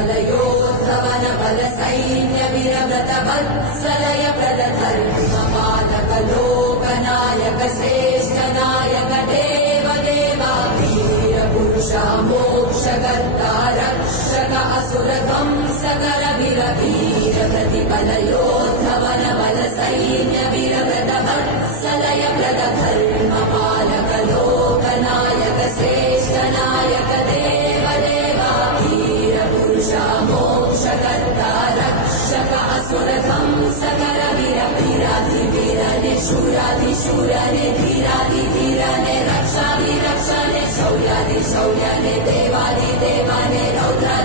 प्रतिबलयोद्धवन बल सैन्य वीरव्रत वत्सलय प्रदधर्म पालक लोकनायक श्रेष्ठ नायक देव देवा वीर पुरुषा मोक्षकर्ता रक्षक असुर ध्वंसकर वीर वीर प्रतिबलयोद्धवन बल सैन्य वीरव्रत वत्सलय प्रदधर्म पालक लोकनायक श्रेष्ठ नायक देव देवा वीर पुरुषा मोक्षकर्ता रक्षक असुर ध्वंसकर वीर वीराधिवीर निशूराधिशूर निधीराधिधीर ने रक्षाधिरक्षणे शौर्याधिशौर्य ने देवाधिदेवा ने रौद्र